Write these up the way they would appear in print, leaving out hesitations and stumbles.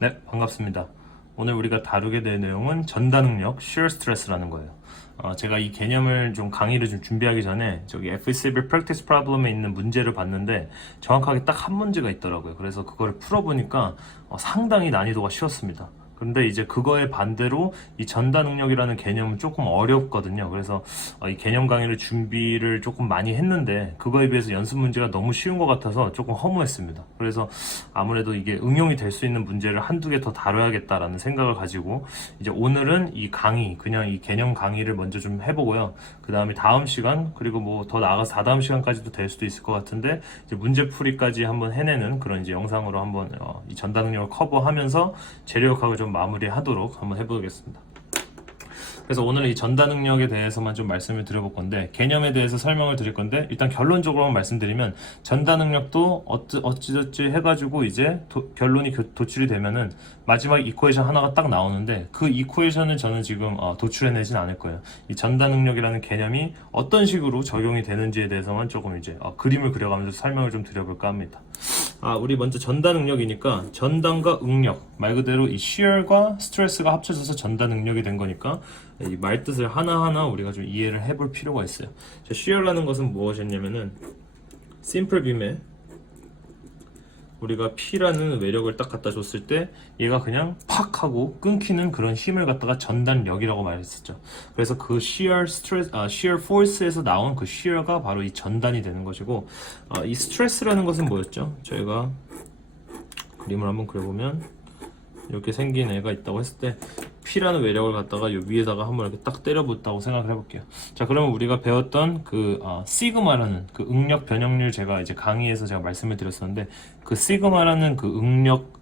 네, 반갑습니다. 오늘 우리가 다루게 될 내용은 전다능력, shear stress라는 거예요. 제가 이 개념을 좀 강의를 좀 준비하기 전에 저기 FECB practice problem에 있는 문제를 봤는데 정확하게 딱 한 문제가 있더라고요. 그래서 그거를 풀어보니까 상당히 난이도가 쉬웠습니다. 근데 이제 그거에 반대로 이 전다 능력이라는 개념은 조금 어렵거든요. 그래서 이 개념 강의를 준비를 조금 많이 했는데 그거에 비해서 연습 문제가 너무 쉬운 것 같아서 조금 허무했습니다. 그래서 아무래도 이게 응용이 될 수 있는 문제를 한두 개 더 다뤄야겠다라는 생각을 가지고 이제 오늘은 이 강의, 그냥 이 개념 강의를 먼저 좀 해보고요. 그 다음에 다음 시간, 그리고 뭐 더 나아가서 다다음 시간까지도 될 수도 있을 것 같은데 이제 문제풀이까지 한번 해내는 그런 이제 영상으로 한번 이 전다 능력을 커버하면서 재료역학을 좀 마무리하도록 한번 해보겠습니다. 그래서 오늘 이 전다 능력에 대해서만 좀 말씀을 드려볼 건데 개념에 대해서 설명을 드릴 건데 일단 결론적으로만 말씀드리면 전다 능력도 어찌저찌 해가지고 이제 결론이 도출이 되면은 마지막 이퀘이션 하나가 딱 나오는데 그 이퀘이션을 저는 지금 도출해내진 않을 거예요. 이 전다 능력이라는 개념이 어떤 식으로 적용이 되는지에 대해서만 조금 이제 그림을 그려가면서 설명을 좀 드려볼까 합니다. 우리 먼저 전다 능력이니까 전단과 응력, 말 그대로 이 shear과 스트레스가 합쳐져서 전다 능력이 된 거니까 이 말뜻을 하나하나 우리가 좀 이해를 해볼 필요가 있어요. shear라는 것은 무엇이냐면은 심플 빔에 우리가 P라는 외력을 딱 갖다 줬을 때 얘가 그냥 팍 하고 끊기는 그런 힘을 갖다가 전단력이라고 말했었죠. 그래서 그 shear stress, shear force에서 나온 그 shear가 바로 이 전단이 되는 것이고, 이 스트레스라는 것은 뭐였죠? 저희가 그림을 한번 그려보면 이렇게 생긴 애가 있다고 했을 때 P라는 외력을 갖다가 요 위에다가 한번 이렇게 딱 때려봤다고 생각을 해볼게요. 자, 그러면 우리가 배웠던 그 시그마라는 그 응력 변형률 제가 이제 강의에서 제가 말씀을 드렸었는데 그 시그마라는 그 응력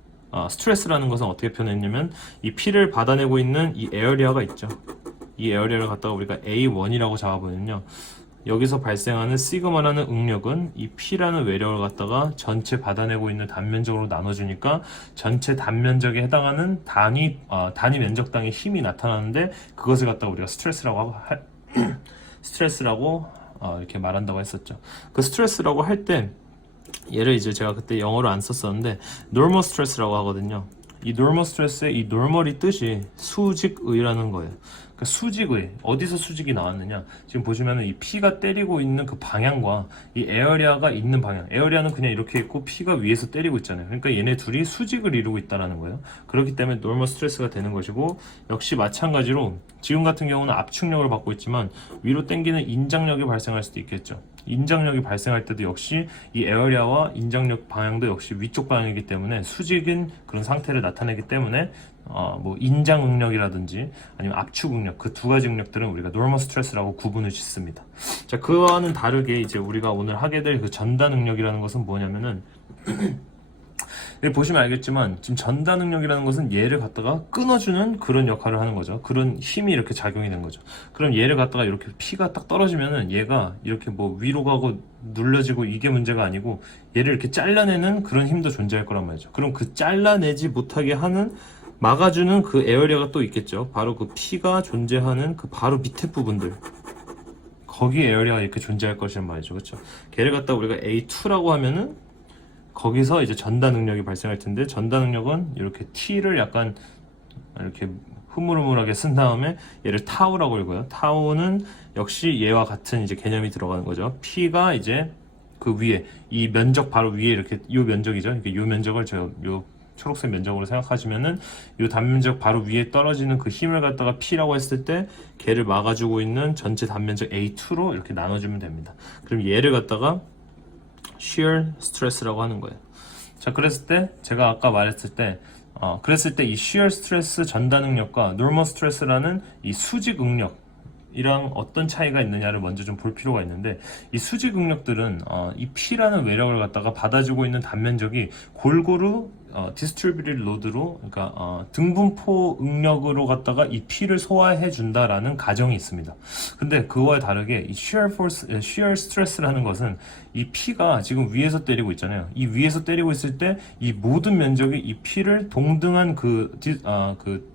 스트레스라는 것은 어떻게 표현했냐면 이 P를 받아내고 있는 이 에어리아가 있죠. 이 에어리아를 갖다가 우리가 A1이라고 잡아보면요. 여기서 발생하는 시그마라는 응력은 이 P라는 외력을 갖다가 전체 받아내고 있는 단면적으로 나눠주니까 전체 단면적에 해당하는 단위 면적당의 힘이 나타나는데 그것을 갖다가 우리가 스트레스라고 이렇게 말한다고 했었죠. 그 스트레스라고 할 때 얘를 이제 제가 그때 영어로 안 썼었는데 normal stress라고 하거든요. 이 normal stress의 이 normal이 뜻이 수직의라는 거예요. 그러니까 수직의, 어디서 수직이 나왔느냐? 지금 보시면은 이 P가 때리고 있는 그 방향과 이 에어리아가 있는 방향. 에어리아는 그냥 이렇게 있고 P가 위에서 때리고 있잖아요. 그러니까 얘네 둘이 수직을 이루고 있다는 거예요. 그렇기 때문에 normal stress가 되는 것이고, 역시 마찬가지로 지금 같은 경우는 압축력을 받고 있지만 위로 당기는 인장력이 발생할 수도 있겠죠. 인장력이 발생할 때도 역시 이 에어리아와 인장력 방향도 역시 위쪽 방향이기 때문에 수직인 그런 상태를 나타내기 때문에 뭐 인장 응력이라든지 아니면 압축 응력 그 두 가지 응력들은 우리가 normal stress라고 구분을 짓습니다. 자, 그와는 다르게 이제 우리가 오늘 하게 될 그 전다 능력이라는 것은 뭐냐면은 여기 보시면 알겠지만 지금 전다 능력이라는 것은 얘를 갖다가 끊어주는 그런 역할을 하는 거죠. 그런 힘이 이렇게 작용이 된 거죠. 그럼 얘를 갖다가 이렇게 P가 딱 떨어지면은 얘가 이렇게 뭐 위로 가고 눌려지고 이게 문제가 아니고 얘를 이렇게 잘라내는 그런 힘도 존재할 거란 말이죠. 그럼 그 잘라내지 못하게 하는 막아주는 그 에어리어가 또 있겠죠. 바로 그 P가 존재하는 그 바로 밑에 부분들. 거기 에어리어가 이렇게 존재할 것이란 말이죠. 그렇죠? 걔를 갖다 우리가 A2라고 하면은 거기서 이제 전다 능력이 발생할 텐데 전다 능력은 이렇게 T를 약간 이렇게 흐물흐물하게 쓴 다음에 얘를 타우라고 읽어요. 타우는 역시 얘와 같은 이제 개념이 들어가는 거죠. P가 이제 그 위에 이 면적 바로 위에 이렇게 요 면적이죠. 그러니까 요 면적을 요 초록색 면적으로 생각하시면은 요 단면적 바로 위에 떨어지는 그 힘을 갖다가 P라고 했을 때 걔를 막아주고 있는 전체 단면적 A2로 이렇게 나눠주면 됩니다. 그럼 얘를 갖다가 shear stress라고 하는 거예요. 자, 그랬을 때 제가 아까 말했을 때 그랬을 때 이 shear stress 전다 능력과 normal stress라는 이 수직 응력 이랑 어떤 차이가 있느냐를 먼저 좀 볼 필요가 있는데 이 수직 응력들은 이 P라는 외력을 갖다가 받아주고 있는 단면적이 골고루 distributed load로 그러니까 등분포 응력으로 갖다가 이 P를 소화해 준다라는 가정이 있습니다. 근데 그거와 다르게 이 shear force, shear stress라는 것은 이 P가 지금 위에서 때리고 있잖아요. 이 위에서 때리고 있을 때 이 모든 면적이 이 P를 동등한 그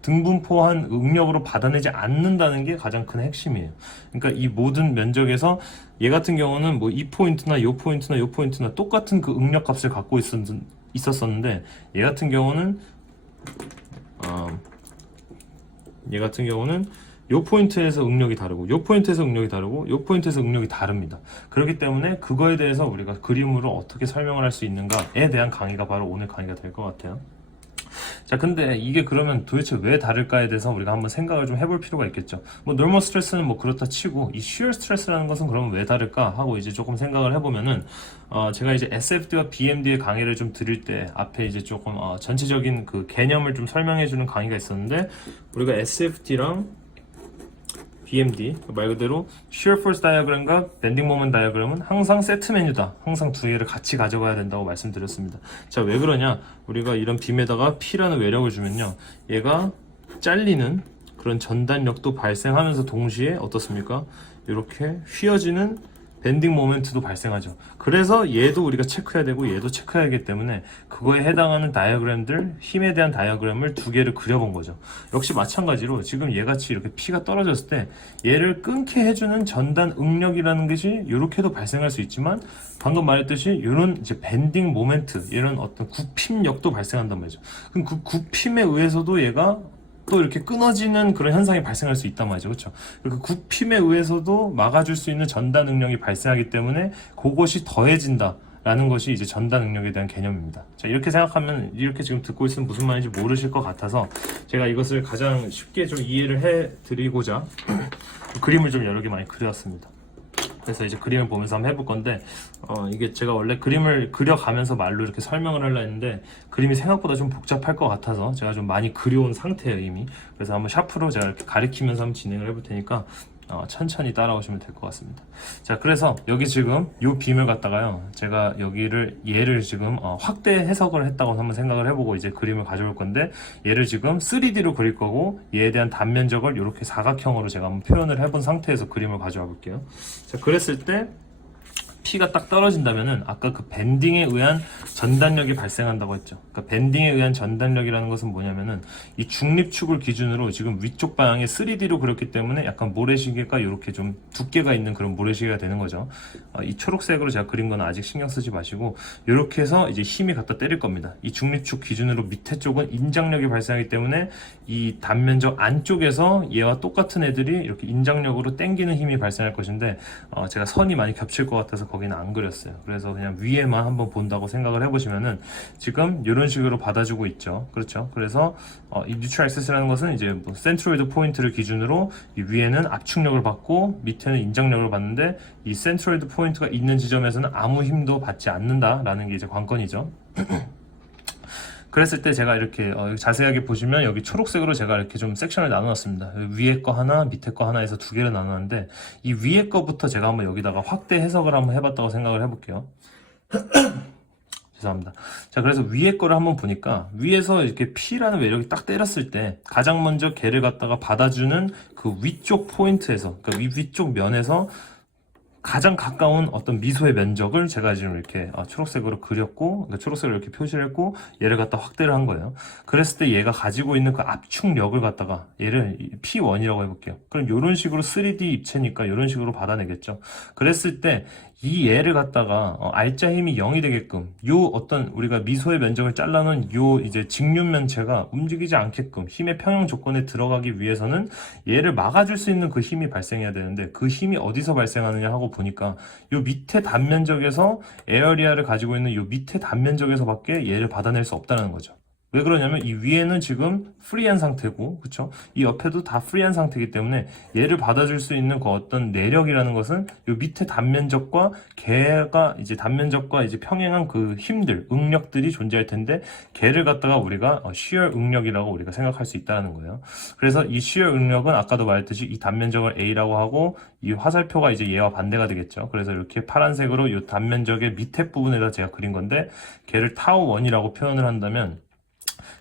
등분포한 응력으로 받아내지 않는다는 게 가장 큰 핵심이에요. 그러니까 이 모든 면적에서 얘 같은 경우는 뭐 이 포인트나 요 포인트나 요 포인트나 똑같은 그 응력 값을 갖고 있었는데 얘 같은 경우는 얘 같은 경우는 요 포인트에서 응력이 다르고 요 포인트에서 응력이 다르고 요 포인트에서 응력이 다릅니다. 그렇기 때문에 그거에 대해서 우리가 그림으로 어떻게 설명을 할 수 있는가에 대한 강의가 바로 오늘 강의가 될 것 같아요. 자, 근데 이게 그러면 도대체 왜 다를까에 대해서 우리가 한번 생각을 좀 해볼 필요가 있겠죠. 뭐 노멀 스트레스는 뭐 그렇다 치고 이 shear 스트레스라는 것은 그러면 왜 다를까 하고 이제 조금 생각을 해보면은 제가 이제 SFD와 BMD의 강의를 좀 드릴 때 앞에 이제 조금 전체적인 그 개념을 좀 설명해주는 강의가 있었는데 우리가 SFD랑 BMD 말 그대로 Shear Force Diagram과 Bending Moment Diagram은 항상 세트 메뉴다. 항상 두 개를 같이 가져가야 된다고 말씀드렸습니다. 자, 왜 그러냐? 우리가 이런 빔에다가 P라는 외력을 주면요, 얘가 잘리는 그런 전단력도 발생하면서 동시에 어떻습니까? 이렇게 휘어지는 밴딩 모멘트도 발생하죠. 그래서 얘도 우리가 체크해야 되고 얘도 체크해야 하기 때문에 그거에 해당하는 다이어그램들, 힘에 대한 다이어그램을 두 개를 그려본 거죠. 역시 마찬가지로 지금 얘같이 이렇게 P가 떨어졌을 때 얘를 끊게 해주는 전단 응력이라는 것이 이렇게도 발생할 수 있지만 방금 말했듯이 이런 이제 밴딩 모멘트, 이런 어떤 굽힘력도 발생한단 말이죠. 그럼 그 굽힘에 의해서도 얘가 또 이렇게 끊어지는 그런 현상이 발생할 수 있단 말이죠. 그렇죠? 그 굽힘에 의해서도 막아줄 수 있는 전단 응력이 발생하기 때문에 그것이 더해진다 라는 것이 이제 전단 응력에 대한 개념입니다. 자, 이렇게 생각하면 이렇게 지금 듣고 있으면 무슨 말인지 모르실 것 같아서 제가 이것을 가장 쉽게 좀 이해를 해 드리고자 그림을 좀 여러 개 많이 그려왔습니다. 그래서 이제 그림을 보면서 한번 해볼 건데 이게 제가 원래 그림을 그려가면서 말로 이렇게 설명을 하려 했는데 그림이 생각보다 좀 복잡할 것 같아서 제가 좀 많이 그려온 상태예요 이미. 그래서 한번 샤프로 제가 이렇게 가리키면서 한번 진행을 해볼 테니까 천천히 따라오시면 될 것 같습니다. 자, 그래서 여기 지금 이 빔을 갖다가요, 제가 얘를 지금 확대 해석을 했다고 한번 생각을 해보고 이제 그림을 가져올 건데, 얘를 지금 3D로 그릴 거고 얘에 대한 단면적을 이렇게 사각형으로 제가 한번 표현을 해본 상태에서 그림을 가져와 볼게요. 자, 그랬을 때 P가 딱 떨어진다면은 아까 그 밴딩에 의한 전단력이 발생한다고 했죠. 그러니까 밴딩에 의한 전단력이라는 것은 뭐냐면은 이 중립축을 기준으로 지금 위쪽 방향에 3D로 그렸기 때문에 약간 모래시계가 이렇게 좀 두께가 있는 그런 모래시계가 되는 거죠. 이 초록색으로 제가 그린 건 아직 신경 쓰지 마시고 이렇게 해서 이제 힘이 갖다 때릴 겁니다. 이 중립축 기준으로 밑에 쪽은 인장력이 발생하기 때문에 이 단면적 안쪽에서 얘와 똑같은 애들이 이렇게 인장력으로 당기는 힘이 발생할 것인데 제가 선이 많이 겹칠 것 같아서 거기는 안 그렸어요. 그래서 그냥 위에만 한번 본다고 생각을 해보시면은 지금 이런 식으로 받아주고 있죠. 그렇죠? 그래서 이 뉴트럴 액세스라는 것은 이제 뭐 센트로이드 포인트를 기준으로 이 위에는 압축력을 받고 밑에는 인장력을 받는데 이 센트로이드 포인트가 있는 지점에서는 아무 힘도 받지 않는다라는 게 이제 관건이죠. 그랬을 때 제가 이렇게 자세하게 보시면 여기 초록색으로 제가 이렇게 좀 섹션을 나눠놨습니다. 위에 거 하나, 밑에 거 하나 해서 두 개를 나눴는데 이 위에 거부터 제가 한번 여기다가 확대 해석을 한번 해봤다고 생각을 해볼게요. 죄송합니다. 자, 그래서 위에 거를 한번 보니까 위에서 이렇게 P라는 외력이 딱 때렸을 때 가장 먼저 걔를 갖다가 받아주는 그 위쪽 포인트에서, 그러니까 위쪽 면에서 가장 가까운 어떤 미소의 면적을 제가 지금 이렇게 초록색으로 그렸고, 그러니까 초록색으로 이렇게 표시를 했고 얘를 갖다 확대를 한 거예요. 그랬을 때 얘가 가지고 있는 그 압축력을 갖다가 얘를 P1이라고 해볼게요. 그럼 이런 식으로 3D 입체니까 이런 식으로 받아내겠죠. 그랬을 때 이 얘를 갖다가 알짜 힘이 0이 되게끔 요 어떤 우리가 미소의 면적을 잘라놓은 요 이제 직륜 면체가 움직이지 않게끔 힘의 평형 조건에 들어가기 위해서는 얘를 막아줄 수 있는 그 힘이 발생해야 되는데 그 힘이 어디서 발생하느냐 하고 보니까 요 밑에 단면적에서 에어리아를 가지고 있는 요 밑에 단면적에서밖에 얘를 받아낼 수 없다는 거죠. 왜 그러냐면 이 위에는 지금 프리한 상태고, 그쵸? 이 옆에도 다 프리한 상태이기 때문에 얘를 받아줄 수 있는 그 어떤 내력이라는 것은 요 밑에 단면적과 걔가 이제 단면적과 이제 평행한 그 힘들, 응력들이 존재할 텐데 걔를 갖다가 우리가 shear 응력이라고 우리가 생각할 수 있다는 거예요. 그래서 이 shear 응력은 아까도 말했듯이 이 단면적을 A라고 하고 이 화살표가 이제 얘와 반대가 되겠죠. 그래서 이렇게 파란색으로 이 단면적의 밑에 부분에다 제가 그린 건데 걔를 타우1이라고 표현을 한다면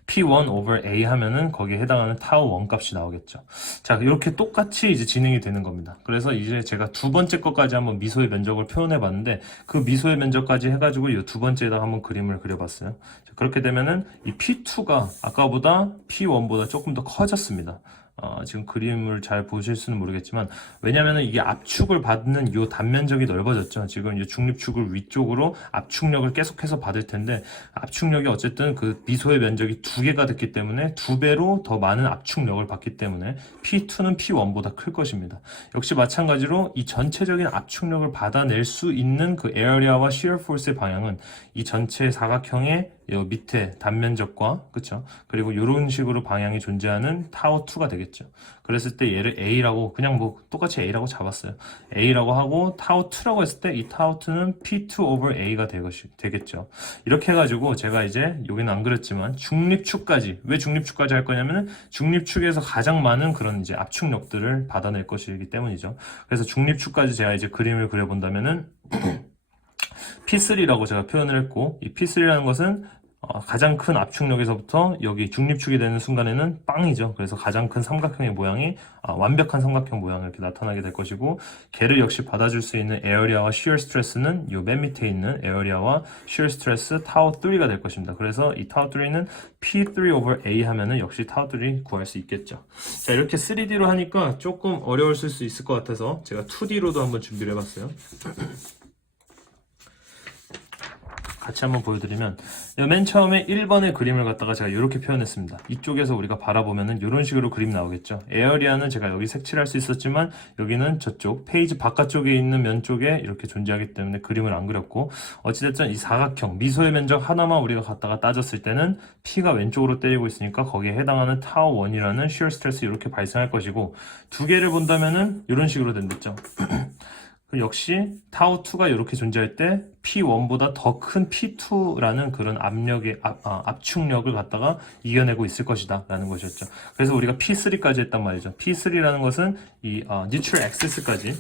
P1 over A 하면은 거기에 해당하는 타우 1 값이 나오겠죠. 자, 이렇게 똑같이 이제 진행이 되는 겁니다. 그래서 이제 제가 두 번째 것까지 한번 미소의 면적을 표현해 봤는데 그 미소의 면적까지 해가지고 이 두 번째에다가 한번 그림을 그려봤어요. 자, 그렇게 되면은 이 P2가 아까보다 P1보다 조금 더 커졌습니다. 지금 그림을 잘 보실 수는 모르겠지만 왜냐면은 이게 압축을 받는 요 단면적이 넓어졌죠. 지금 이 중립축을 위쪽으로 압축력을 계속해서 받을 텐데 압축력이 어쨌든 그 미소의 면적이 2개가 됐기 때문에 2배로 더 많은 압축력을 받기 때문에 P2는 P1보다 클 것입니다. 역시 마찬가지로 이 전체적인 압축력을 받아낼 수 있는 그 에어리아와 shear force의 방향은 이 전체 사각형의 요 밑에 단면적과 그쵸? 그리고 이런 식으로 방향이 존재하는 타워 2가 되겠죠. 그랬을 때 얘를 A라고 그냥 뭐 똑같이 A라고 잡았어요. A라고 하고 타워 2라고 했을 때 이 타워 2는 P2 over A가 되겠죠. 이렇게 해가지고 제가 이제 여기는 안 그랬지만 중립축까지 왜 중립축까지 할 거냐면은 중립축에서 가장 많은 그런 이제 압축력들을 받아낼 것이기 때문이죠. 그래서 중립축까지 제가 이제 그림을 그려본다면은 P3라고 제가 표현을 했고 이 P3라는 것은 가장 큰 압축력에서부터 여기 중립축이 되는 순간에는 빵이죠. 그래서 가장 큰 삼각형의 모양이 완벽한 삼각형 모양을 이렇게 나타나게 될 것이고 걔를 역시 받아줄 수 있는 에어리아와 shear stress는 요 맨 밑에 있는 에어리아와 shear stress 타워 3가 될 것입니다. 그래서 이 타워 3는 P3 over A 하면은 역시 타워 3 구할 수 있겠죠. 자, 이렇게 3D로 하니까 조금 어려울 수 있을 것 같아서 제가 2D로도 한번 준비를 해봤어요. 같이 한번 보여드리면 맨 처음에 1번의 그림을 갖다가 제가 이렇게 표현했습니다. 이쪽에서 우리가 바라보면은 이런 식으로 그림 나오겠죠. 에어리아는 제가 여기 색칠할 수 있었지만 여기는 저쪽 페이지 바깥쪽에 있는 면 쪽에 이렇게 존재하기 때문에 그림을 안 그렸고 어찌됐든 이 사각형 미소의 면적 하나만 우리가 갖다가 따졌을 때는 P가 왼쪽으로 때리고 있으니까 거기에 해당하는 타워 1이라는 shear stress 이렇게 발생할 것이고 두 개를 본다면은 이런 식으로 된댔죠. 역시 타워2가 이렇게 존재할 때 P1보다 더 큰 P2라는 그런 압축력을 갖다가 이겨내고 있을 것이다 라는 것이었죠. 그래서 우리가 P3까지 했단 말이죠. P3라는 것은 이 neutral axis까지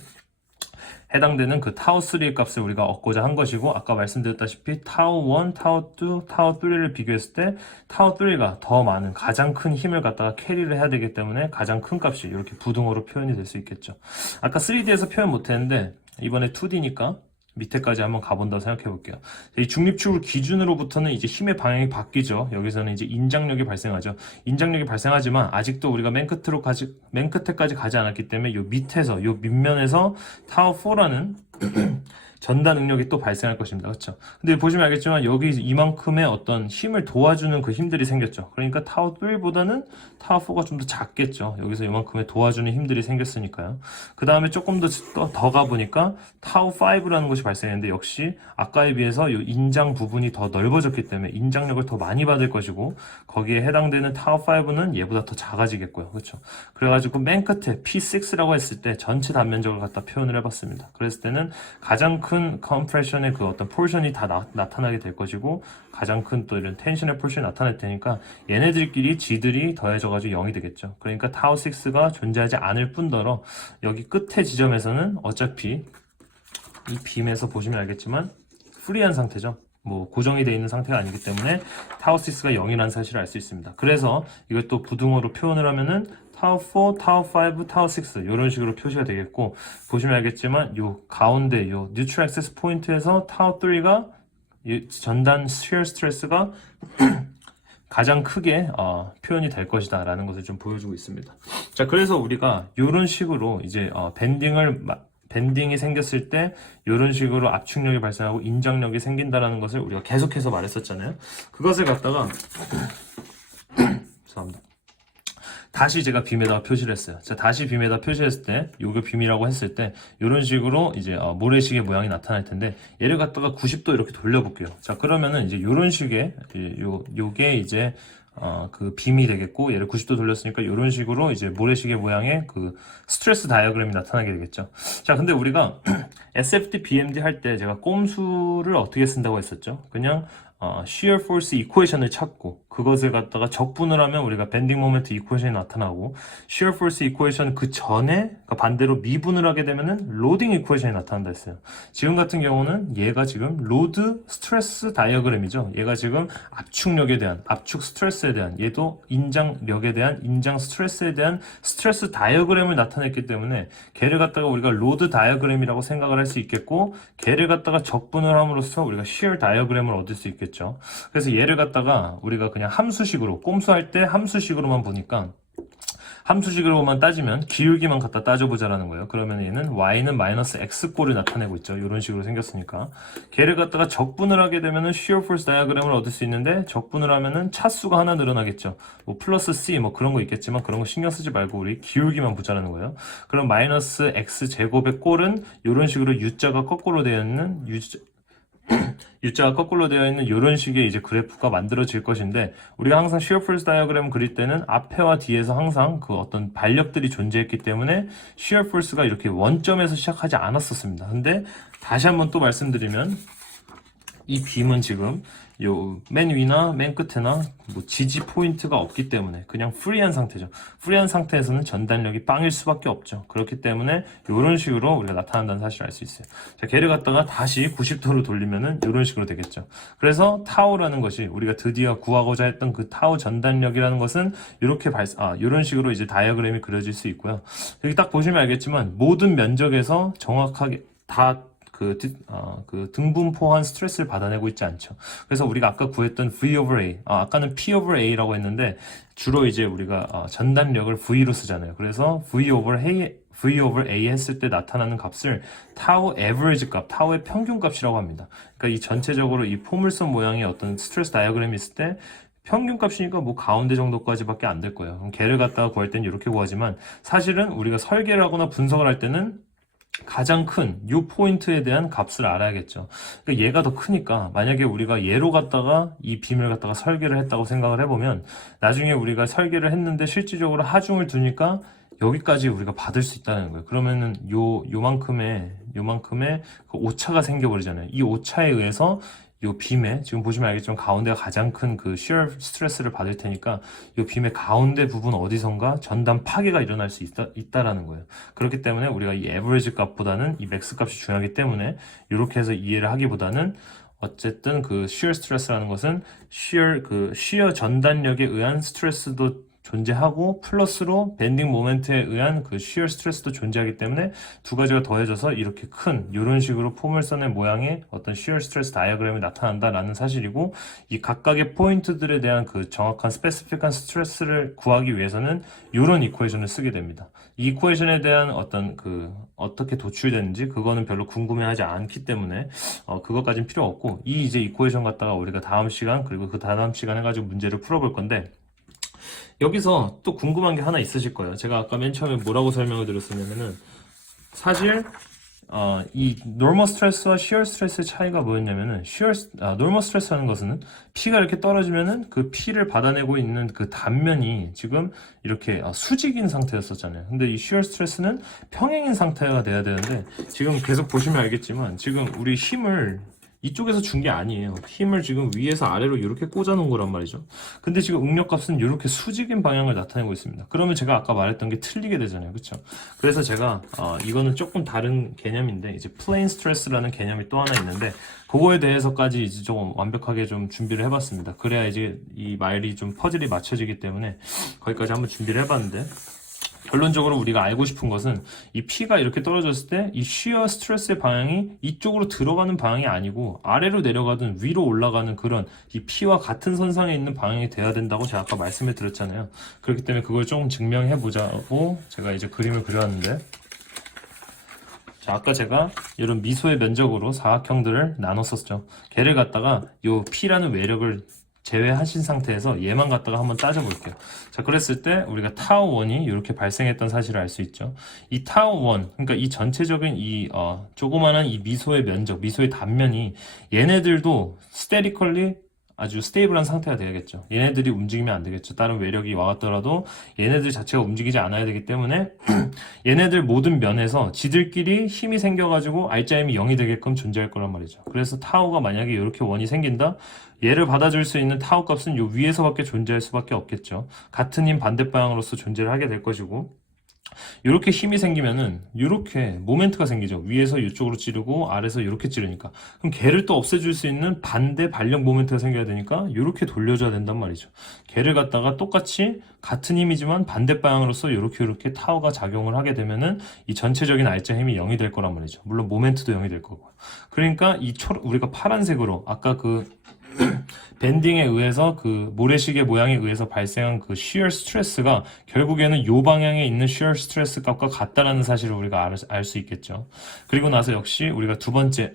해당되는 그 타워 3의 값을 우리가 얻고자 한 것이고 아까 말씀드렸다시피 타워 1, 타워 2, 타워 3를 비교했을 때 타워 3가 더 많은 가장 큰 힘을 갖다가 캐리를 해야 되기 때문에 가장 큰 값이 이렇게 부등호로 표현이 될 수 있겠죠. 아까 3D에서 표현 못했는데 이번에 2D니까 밑에까지 한번 가본다고 생각해 볼게요. 이 중립축을 기준으로부터는 이제 힘의 방향이 바뀌죠. 여기서는 이제 인장력이 발생하죠. 인장력이 발생하지만 아직도 우리가 맨 끝에까지 가지 않았기 때문에 요 밑에서, 요 밑면에서 타워 4라는 전단 응력이 또 발생할 것입니다. 그렇죠? 근데 보시면 알겠지만 여기 이만큼의 어떤 힘을 도와주는 그 힘들이 생겼죠. 그러니까 타워 3보다는 타워 4가 좀 더 작겠죠. 여기서 이만큼의 도와주는 힘들이 생겼으니까요. 그 다음에 조금 더 가보니까 타워 5라는 것이 발생했는데 역시 아까에 비해서 이 인장 부분이 더 넓어졌기 때문에 인장력을 더 많이 받을 것이고 거기에 해당되는 타워 5는 얘보다 더 작아지겠고요. 그렇죠? 그래가지고 맨 끝에 P6라고 했을 때 전체 단면적을 갖다 표현을 해봤습니다. 그랬을 때는 가장 큰 컴프레션의 그 어떤 포션이 다 나타나게 될 것이고 가장 큰 또 이런 텐션의 포션이 나타날 테니까 얘네들끼리 지들이 더해져가지고 0이 되겠죠. 그러니까 타워 6가 존재하지 않을 뿐더러 여기 끝에 지점에서는 어차피 이 빔에서 보시면 알겠지만 프리한 상태죠. 뭐 고정이 되어 있는 상태가 아니기 때문에 타워 6가 0이라는 사실을 알 수 있습니다. 그래서 이걸 또 부등호로 표현을 하면은 타워 4, 타워 5, 타워 6 이런 식으로 표시가 되겠고 보시면 알겠지만 요 가운데 요 뉴트럴 액세스 포인트에서 타워 3가 전단 shear stress가 가장 크게 표현이 될 것이다 라는 것을 좀 보여주고 있습니다. 자, 그래서 우리가 이런 식으로 이제 밴딩이 생겼을 때 이런 식으로 압축력이 발생하고 인장력이 생긴다라는 것을 우리가 계속해서 말했었잖아요. 그것을 갖다가 죄송합니다. 다시 제가 빔에다가 표시를 했어요. 자, 다시 빔에다 표시했을 때, 요게 빔이라고 했을 때, 이런 식으로 이제 모래시계 모양이 나타날 텐데, 얘를 갖다가 90도 이렇게 돌려볼게요. 자, 그러면은 이제 요런 식의, 요게 이제, 그 빔이 되겠고, 얘를 90도 돌렸으니까 요런 식으로 이제 모래시계 모양의 그 스트레스 다이어그램이 나타나게 되겠죠. 자, 근데 우리가 SFD, BMD 할 때 제가 꼼수를 어떻게 쓴다고 했었죠? 그냥, shear force equation을 찾고 그것을 갖다가 적분을 하면 우리가 bending moment equation이 나타나고 shear force equation 그 전에 그러니까 반대로 미분을 하게 되면은 loading equation이 나타난다 했어요. 지금 같은 경우는 얘가 지금 load stress 다이어그램이죠. 얘가 지금 압축력에 대한 압축 스트레스에 대한 얘도 인장력에 대한 인장 스트레스에 대한 스트레스 다이어그램을 나타냈기 때문에 걔를 갖다가 우리가 load 다이어그램이라고 생각을 할 수 있겠고 걔를 갖다가 적분을 함으로써 우리가 shear 다이어그램을 얻을 수 있겠죠. 그래서 얘를 갖다가 우리가 그냥 함수식으로 꼼수할 때 함수식으로만 보니까 함수식으로만 따지면 기울기만 갖다 따져보자라는 거예요. 그러면 얘는 y는 마이너스 x꼴을 나타내고 있죠. 이런 식으로 생겼으니까. 걔를 갖다가 적분을 하게 되면은 shear force 다이어그램을 얻을 수 있는데 적분을 하면은 차수가 하나 늘어나겠죠. 뭐 플러스 c 뭐 그런 거 있겠지만 그런 거 신경 쓰지 말고 우리 기울기만 보자라는 거예요. 그럼 마이너스 x 제곱의 꼴은 이런 식으로 u자가 거꾸로 되어 있는 U자가 거꾸로 되어 있는 이런 식의 이제 그래프가 만들어질 것인데 우리가 항상 shear force 다이어그램 그릴 때는 앞에와 뒤에서 항상 그 어떤 반력들이 존재했기 때문에 shear force가 이렇게 원점에서 시작하지 않았었습니다. 근데 다시 한번 또 말씀드리면 이 빔은 지금 요 맨 위나 맨 끝에나 뭐 지지 포인트가 없기 때문에 그냥 프리한 상태죠. 프리한 상태에서는 전단력이 빵일 수밖에 없죠. 그렇기 때문에 이런 식으로 우리가 나타난다는 사실을 알 수 있어요. 자, 걔를 갖다가 다시 90도로 돌리면은 이런 식으로 되겠죠. 그래서 타우라는 것이 우리가 드디어 구하고자 했던 그 타우 전단력이라는 것은 이렇게 이런 식으로 이제 다이어그램이 그려질 수 있고요. 여기 딱 보시면 알겠지만 모든 면적에서 정확하게 다 그 등분포한 스트레스를 받아내고 있지 않죠. 그래서 우리가 아까 구했던 V over A, 아까는 P over A라고 했는데 주로 이제 우리가 전단력을 V로 쓰잖아요. 그래서 V over A 했을 때 나타나는 값을 타우 에버리지 값, 타우의 평균 값이라고 합니다. 그러니까 이 전체적으로 이 포물선 모양의 어떤 스트레스 다이어그램이 있을 때 평균 값이니까 뭐 가운데 정도까지밖에 안 될 거예요. 그럼 걔를 갖다가 구할 때는 이렇게 구하지만 사실은 우리가 설계를 하거나 분석을 할 때는 가장 큰 이 포인트에 대한 값을 알아야겠죠. 그러니까 얘가 더 크니까 만약에 우리가 얘로 갖다가 이 빔을 갖다가 설계를 했다고 생각을 해보면 나중에 우리가 설계를 했는데 실질적으로 하중을 두니까 여기까지 우리가 받을 수 있다는 거예요. 그러면은 요만큼의 그 오차가 생겨버리잖아요. 이 오차에 의해서 요 빔에 지금 보시면 알겠지만 가운데가 가장 큰 그 shear 스트레스를 받을 테니까 요 빔의 가운데 부분 어디선가 전단 파괴가 일어날 수 있다라는 거예요. 그렇기 때문에 우리가 이 average 값보다는 이 max 값이 중요하기 때문에 이렇게 해서 이해를 하기보다는 어쨌든 그 shear 스트레스라는 것은 shear 전단력에 의한 스트레스도 존재하고 플러스로 밴딩 모멘트에 의한 그 shear 스트레스도 존재하기 때문에 두 가지가 더해져서 이렇게 큰 이런 식으로 포물선의 모양의 어떤 shear 스트레스 다이어그램이 나타난다라는 사실이고 이 각각의 포인트들에 대한 그 정확한 스페시픽한 스트레스를 구하기 위해서는 이런 이퀘이션을 쓰게 됩니다. 이 이퀘이션에 대한 어떤 그 어떻게 도출되는지 그거는 별로 궁금해하지 않기 때문에 그것까진 필요 없고 이 이제 이퀘이션 갖다가 우리가 다음 시간 그리고 그 다음 시간 해가지고 문제를 풀어볼 건데 여기서 또 궁금한 게 하나 있으실 거예요. 제가 아까 맨 처음에 뭐라고 설명을 드렸었냐면은 사실 이 normal 스트레스와 shear 스트레스의 차이가 뭐였냐면은 normal 스트레스라는 것은 P가 이렇게 떨어지면은 그 P를 받아내고 있는 그 단면이 지금 이렇게 수직인 상태였었잖아요. 근데 이 shear 스트레스는 평행인 상태가 돼야 되는데 지금 계속 보시면 알겠지만 지금 우리 힘을 이쪽에서 준 게 아니에요. 힘을 지금 위에서 아래로 이렇게 꽂아 놓은 거란 말이죠. 근데 지금 응력값은 이렇게 수직인 방향을 나타내고 있습니다. 그러면 제가 아까 말했던 게 틀리게 되잖아요. 그쵸? 그래서 제가 이거는 조금 다른 개념인데 이제 플레인 스트레스라는 개념이 또 하나 있는데 그거에 대해서까지 이제 좀 완벽하게 좀 준비를 해봤습니다. 그래야 이제 이 말이 좀 퍼즐이 맞춰지기 때문에 거기까지 한번 준비를 해봤는데 결론적으로 우리가 알고 싶은 것은 이 P가 이렇게 떨어졌을 때 이 shear 스트레스의 방향이 이쪽으로 들어가는 방향이 아니고 아래로 내려가든 위로 올라가는 그런 이 P와 같은 선상에 있는 방향이 돼야 된다고 제가 아까 말씀을 드렸잖아요. 그렇기 때문에 그걸 조금 증명해 보자고 제가 이제 그림을 그려왔는데 자, 아까 제가 이런 미소의 면적으로 사각형들을 나눴었죠. 걔를 갖다가 요 P라는 외력을 제외하신 상태에서 얘만 갖다가 한번 따져볼게요. 자, 그랬을 때 우리가 타워 1이 이렇게 발생했던 사실을 알 수 있죠. 이 타워 1, 그러니까 이 전체적인 이 조그만한 이 미소의 면적, 미소의 단면이 얘네들도 스테리컬리 아주 스테이블한 상태가 돼야겠죠. 얘네들이 움직이면 안 되겠죠. 다른 외력이 와왔더라도 얘네들 자체가 움직이지 않아야 되기 때문에 얘네들 모든 면에서 지들끼리 힘이 생겨가지고 알짜힘이 0이 되게끔 존재할 거란 말이죠. 그래서 타워가 만약에 이렇게 원이 생긴다? 얘를 받아줄 수 있는 타워 값은 요 위에서밖에 존재할 수밖에 없겠죠. 같은 힘 반대 방향으로서 존재를 하게 될 것이고 이렇게 힘이 생기면은 이렇게 모멘트가 생기죠. 위에서 이쪽으로 찌르고 아래에서 이렇게 찌르니까 그럼 걔를 또 없애줄 수 있는 반대 반력 모멘트가 생겨야 되니까 이렇게 돌려줘야 된단 말이죠. 걔를 갖다가 똑같이 같은 힘이지만 반대 방향으로서 이렇게 타워가 작용을 하게 되면은 이 전체적인 알짜 힘이 0이 될 거란 말이죠. 물론 모멘트도 0이 될 거고. 그러니까 우리가 파란색으로 아까 그 밴딩에 의해서 그 모래시계 모양에 의해서 발생한 그 shear 스트레스가 결국에는 요 방향에 있는 shear 스트레스 값과 같다라는 사실을 우리가 알 수 있겠죠. 그리고 나서 역시 우리가 두 번째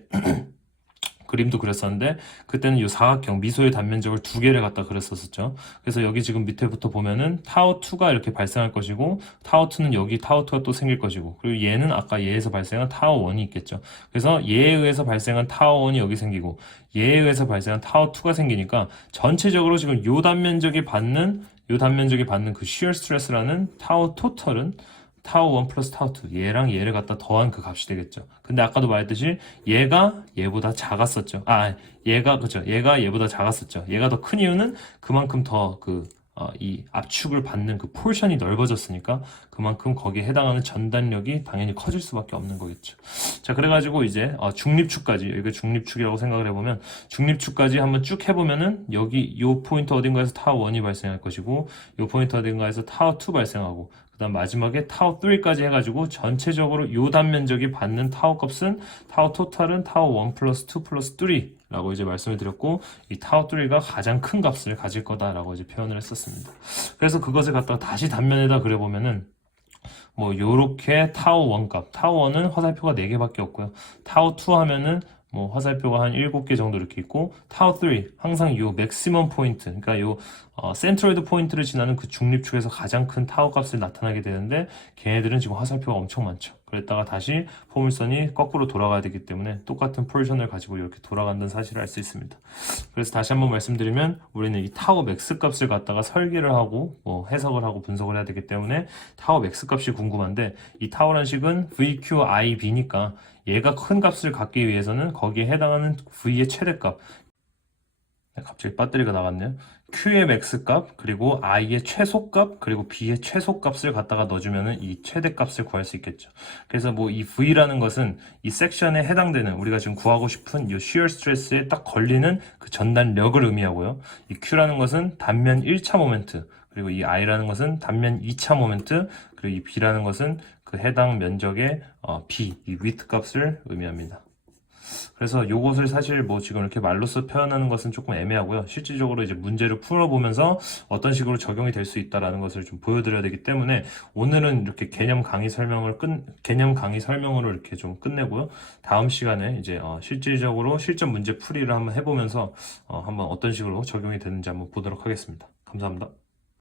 그림도 그렸었는데 그때는 이 사각형 미소의 단면적을 두 개를 갖다 그렸었죠. 그래서 여기 지금 밑에부터 보면은 타워2가 이렇게 발생할 것이고 타워2는 여기 타워2가 또 생길 것이고 그리고 얘는 아까 얘에서 발생한 타워1이 있겠죠. 그래서 얘에 의해서 발생한 타워1이 여기 생기고 얘에 의해서 발생한 타워2가 생기니까 전체적으로 지금 요 단면적이 받는 그 shear 스트레스라는 타워 토털은 타워 1 플러스 타워 2 얘랑 얘를 갖다 더한 그 값이 되겠죠. 근데 아까도 말했듯이 얘가 얘보다 작았었죠. 얘가 얘보다 작았었죠. 얘가 더 큰 이유는 그만큼 더 이 압축을 받는 그 포션이 넓어졌으니까 그만큼 거기에 해당하는 전단력이 당연히 커질 수밖에 없는 거겠죠. 자, 그래가지고 이제 중립축까지, 이거 중립축이라고 생각을 해보면 중립축까지 한번 쭉 해보면은 여기 요 포인트 어딘가에서 타워 1이 발생할 것이고 요 포인트 어딘가에서 타워 2 발생하고 그 다음 마지막에 타워 3까지 해가지고 전체적으로 요 단면적이 받는 타워 값은 타워 토탈은 타워 1 플러스 2 플러스 3라고 이제 말씀을 드렸고 이 타워 3가 가장 큰 값을 가질 거다라고 이제 표현을 했었습니다. 그래서 그것을 갖다가 다시 단면에다 그려보면은 뭐 요렇게 타워 1 값, 타워 1은 화살표가 4개밖에 없고요. 타워 2 하면은 뭐 화살표가 한 7개 정도 이렇게 있고 타워 3 항상 요 맥시멈 포인트 그러니까 요 센트로이드 포인트를 지나는 그 중립축에서 가장 큰 타워 값을 나타나게 되는데 걔네들은 지금 화살표가 엄청 많죠. 그랬다가 다시 포물선이 거꾸로 돌아가야 되기 때문에 똑같은 포지션을 가지고 이렇게 돌아간다는 사실을 알 수 있습니다. 그래서 다시 한번 말씀드리면 우리는 이 타워 맥스 값을 갖다가 설계를 하고 뭐 해석을 하고 분석을 해야 되기 때문에 타워 맥스 값이 궁금한데 이 타워란 식은 VQIB니까 얘가 큰 값을 갖기 위해서는 거기에 해당하는 V의 최대값 갑자기 배터리가 나갔네요. Q의 맥스값, 그리고 I의 최소값, 그리고 B의 최소값을 갖다가 넣어주면은 이 최대값을 구할 수 있겠죠. 그래서 뭐 이 V라는 것은 이 섹션에 해당되는 우리가 지금 구하고 싶은 이 shear 스트레스에 딱 걸리는 그 전단력을 의미하고요. 이 Q라는 것은 단면 1차 모멘트, 그리고 이 I라는 것은 단면 2차 모멘트, 그리고 이 B라는 것은 그 해당 면적의 B, 이 width 값을 의미합니다. 그래서 요것을 사실 뭐 지금 이렇게 말로써 표현하는 것은 조금 애매하고요. 실질적으로 이제 문제를 풀어보면서 어떤 식으로 적용이 될 수 있다라는 것을 좀 보여드려야 되기 때문에 오늘은 이렇게 개념 강의 설명으로 이렇게 좀 끝내고요. 다음 시간에 이제 실질적으로 실전 문제 풀이를 한번 해보면서 한번 어떤 식으로 적용이 되는지 한번 보도록 하겠습니다. 감사합니다.